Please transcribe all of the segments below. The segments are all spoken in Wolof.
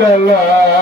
La la la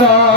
La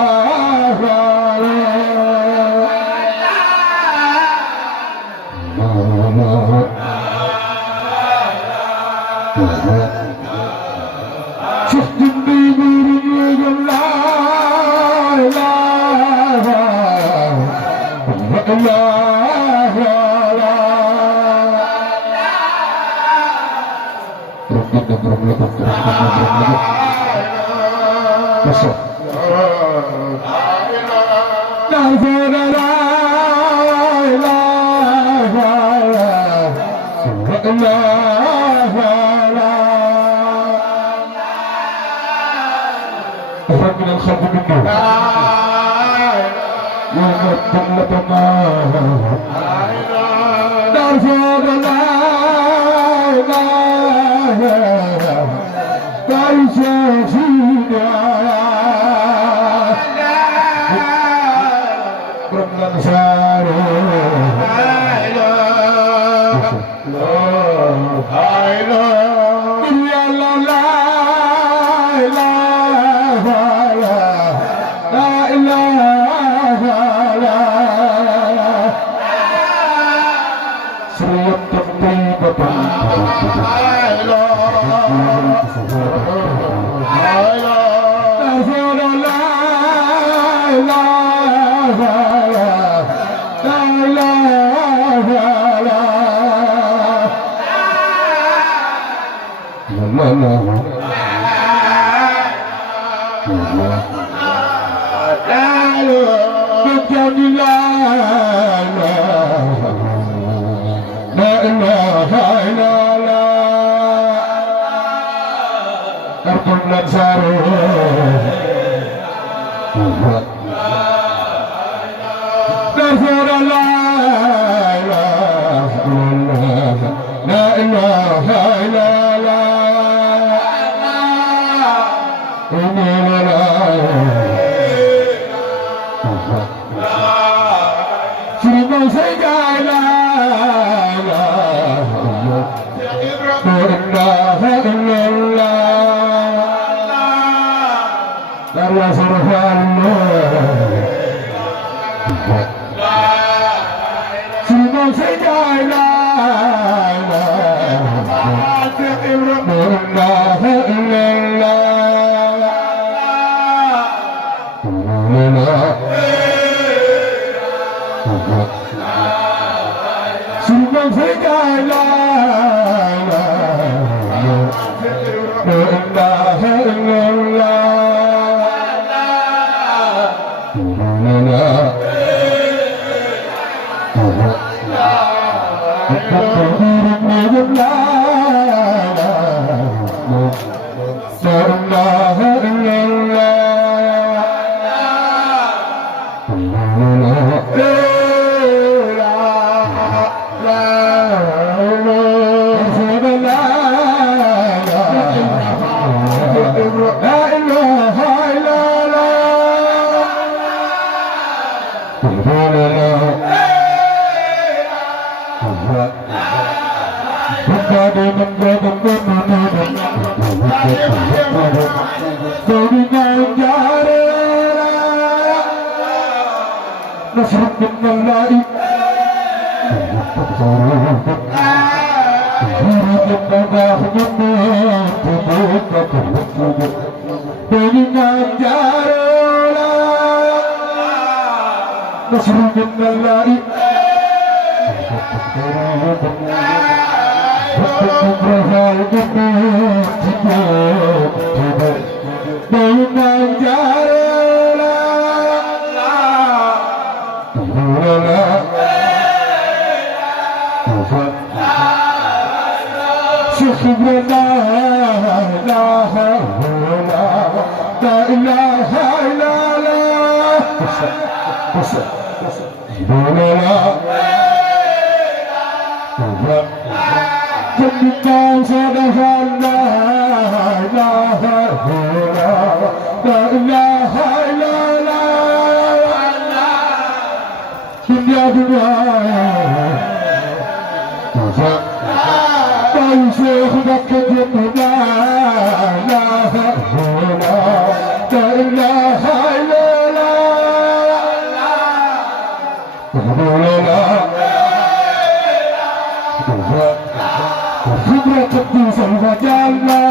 فكرة الدوس المجال لا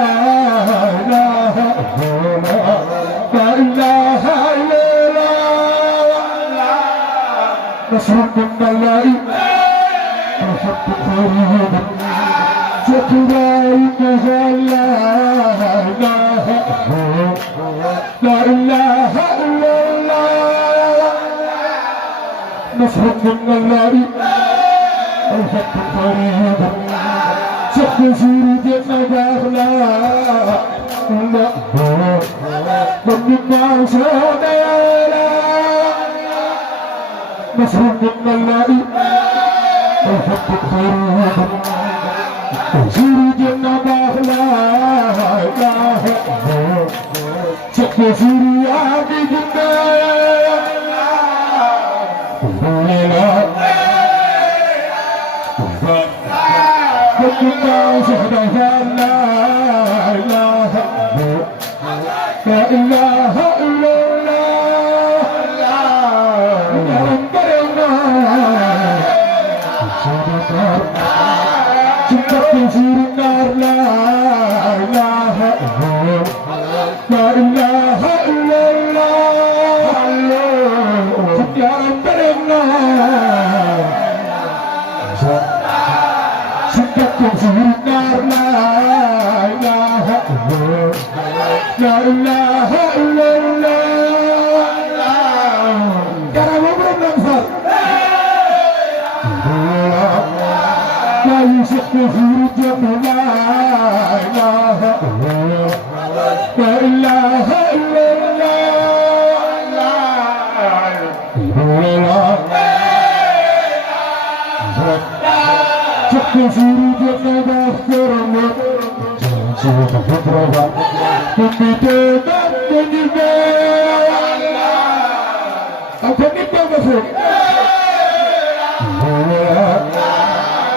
إله إلا لا إله إلا الله نصر من الله وحب قريب فتباينه لا إله لا إله إلا الله نصر من الله وحب قريب تكفير جنة لا لا من عشان لا نصر من الله وحب قريب تكفير جنة لا إله تكفير يا بجنة لا كنا شهدها لا إله لا إله إلا الله يا ربنا تكفي في النار لا إله لا إله إلا الله يا ربنا في النار لا إله لا إله إلا الله يا رب ننصر لا يشق في الجنة لا إله لا إله إلا الله تكفير جنة أحترم تنسوك فكرها تنبتين الدنيا أتنبت بفر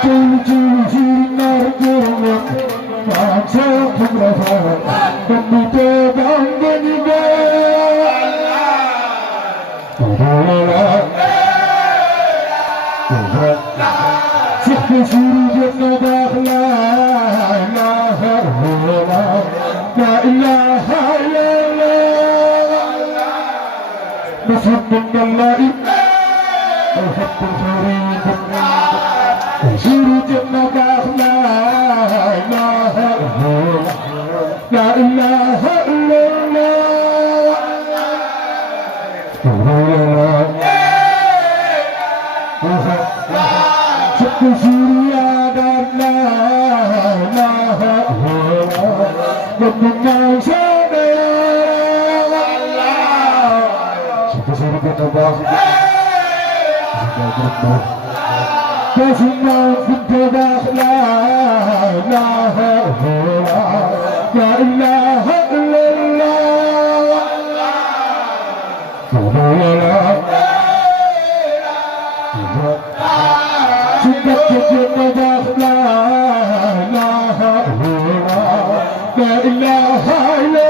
تنسوك في النار جرم تنسوك فكرها تنبتين الدنيا تكفير جنة لا إله إلا لا إله إلا الله نصر من الله وحب الفريق تكفير جنة لا إله لا إله إلا الله تكفير يا دار لا إله إلا الله شاد يا الله تكفير كتبه تسمع في التباخ لا إله إلا لا إله إلا الله تكفير كتبه لا إله إلا لا إله إلا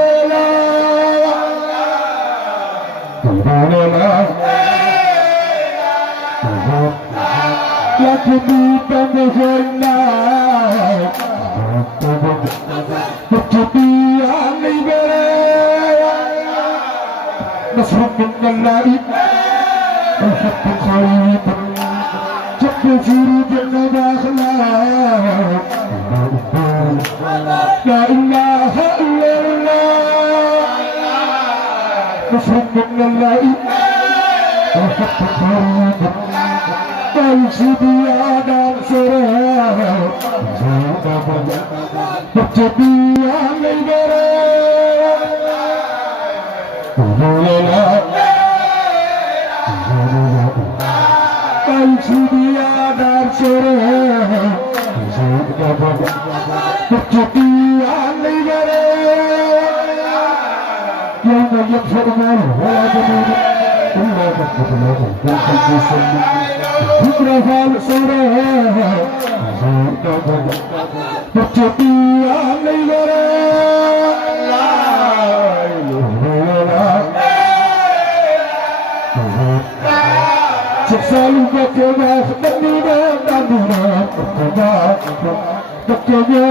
الله لا تبيت مثلنا تبي علي برايا نصر من الله وحب قريب تكفير جنة أخلاق لا إله إلا الله نصر من الله وحب قريب تنشد يا دار سراب تبي علي برايا تنشد يا دار سراب تبي علي برايا يوم يغفر الله ولا جميل إلا تثبت له بالقلب السليم فكرة فالصراحة تبي علي برايا Selalu berkena Menina Menina Berkena Berkena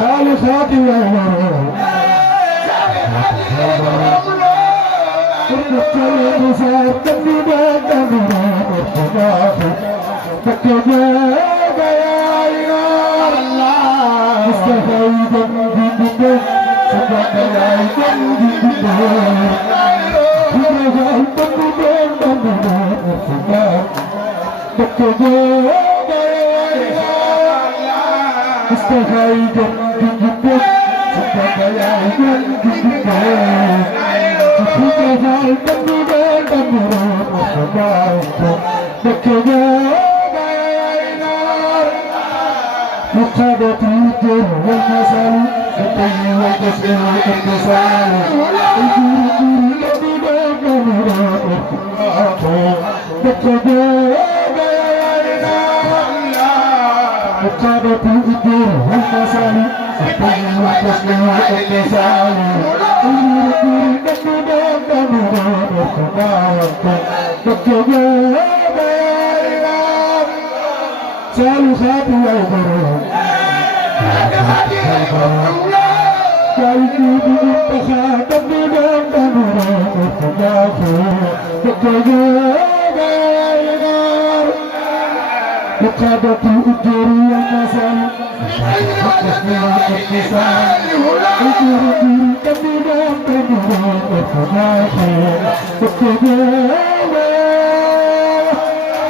Selalu hati Allah Berkena besar Menina Menina Berkena Berkena Mustafa idam dinda Sebab idam dinda Huragan pemudang pemudang Sebab Bekerja Mustafa idam dinda Sebab idam dinda Huragan pemudang pemudang Sebab Bekerja مقابة الدين والمثل الطي والتسليم والامتثال مقابة الدين والمثل الطي والتسليم والامتثال Selalu satu yang berulang Kali ini berkata dengan berulang Berkata Bekerja Benar Berkata diukur yang masal Berkata berkisah Ukur diri kami dengan berulang Berkata Bekerja Allah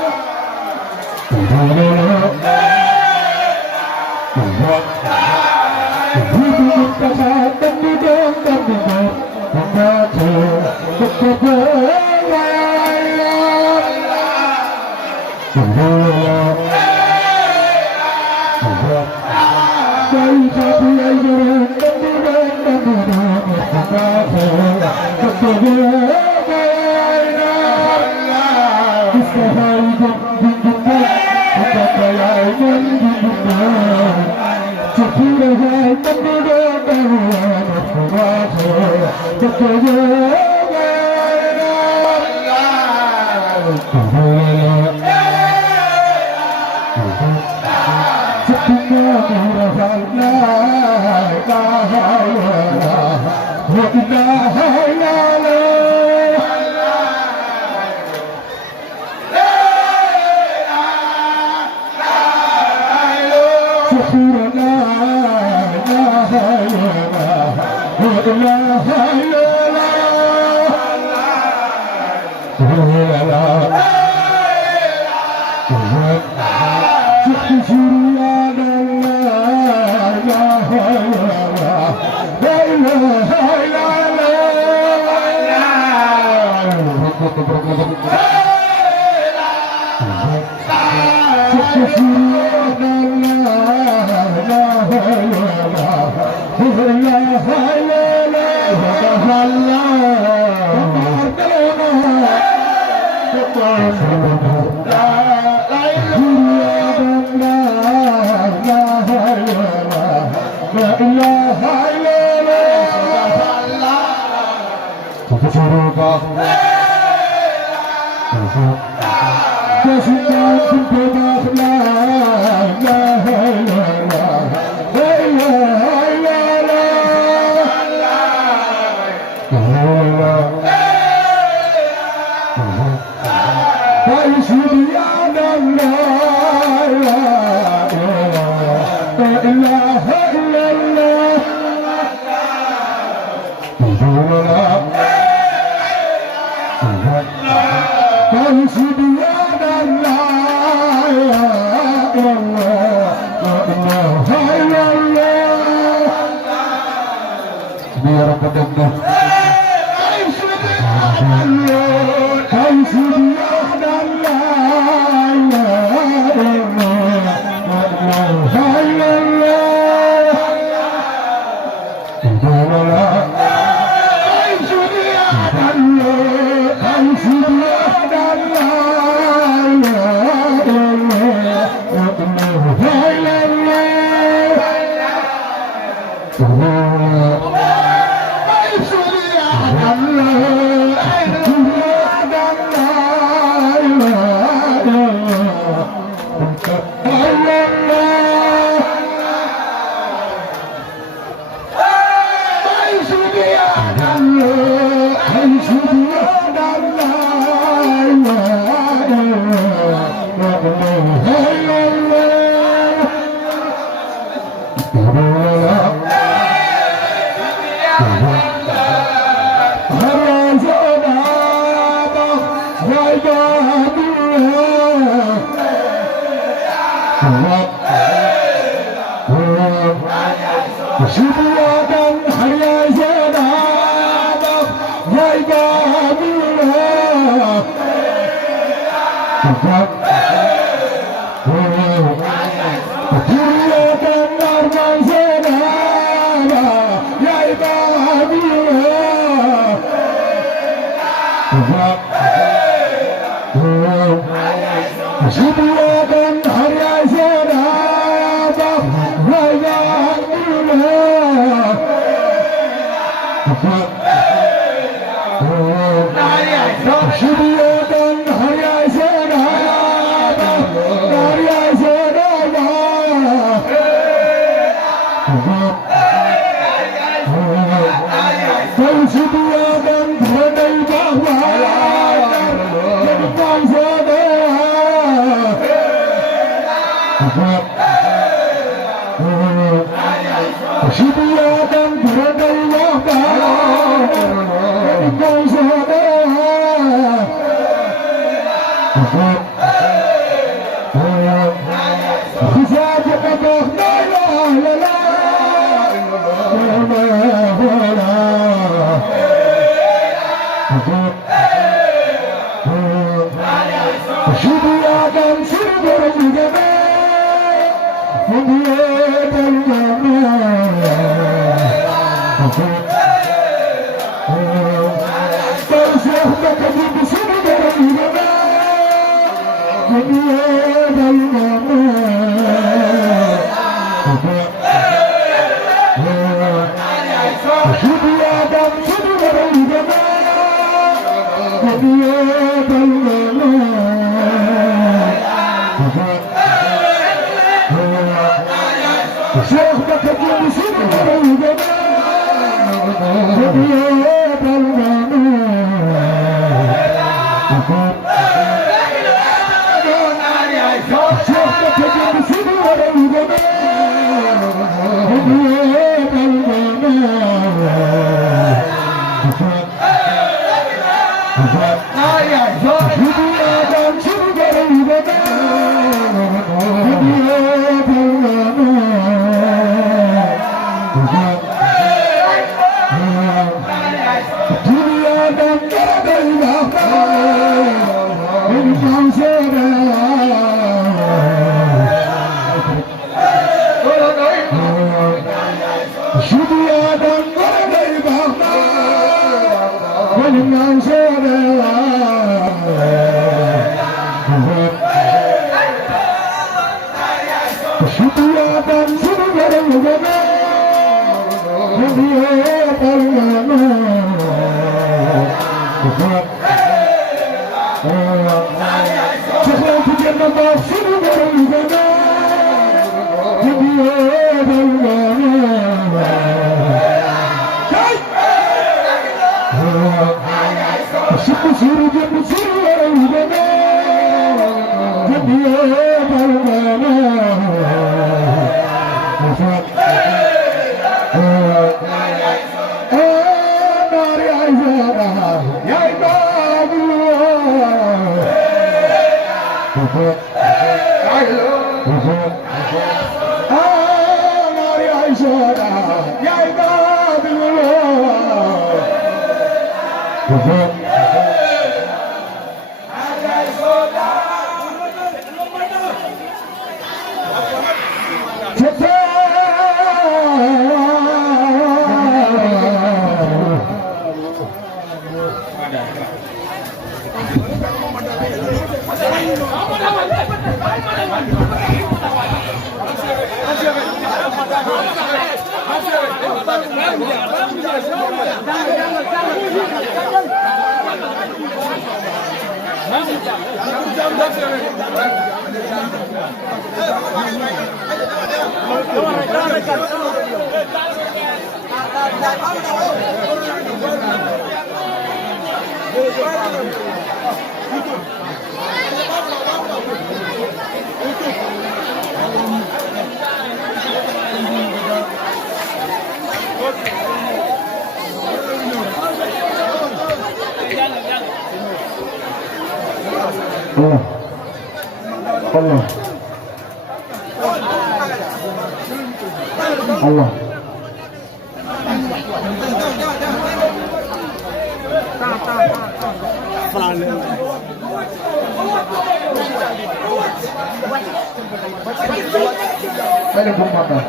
Allah Allah Allah Saya belum makan.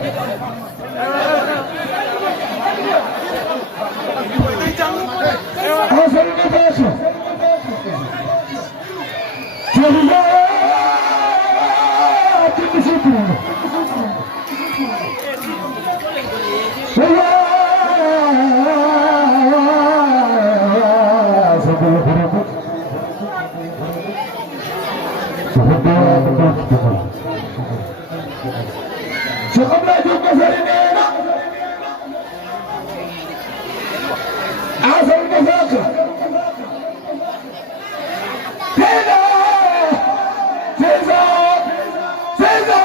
Asal ini pasal. Jadi di situ. Sebelum berebut. Cukup laju ke sini nak. Asal ke sana. Ceza, ceza, ceza,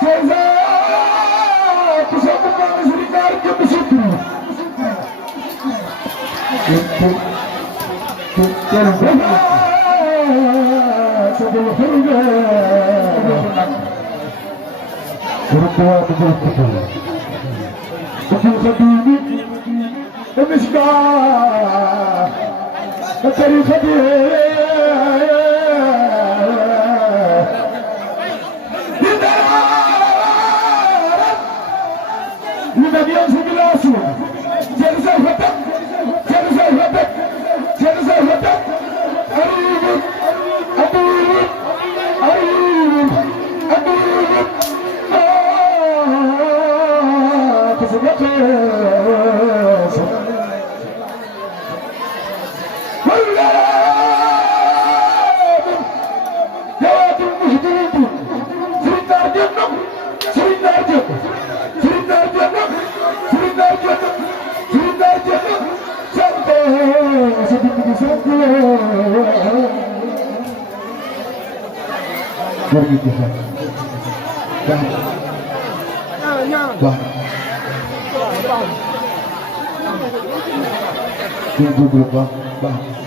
ceza. Pusat pembangunan Srinar ke situ. Sebelum berebut. Berdoa betul-betul. Betul khadimi, misbah, dari khadir. Kita diam sebelah su. Jadi saya kata, jadi saya kata, jadi saya kata. Arif, Arif, Arif, Arif. Tunggu dulu bang.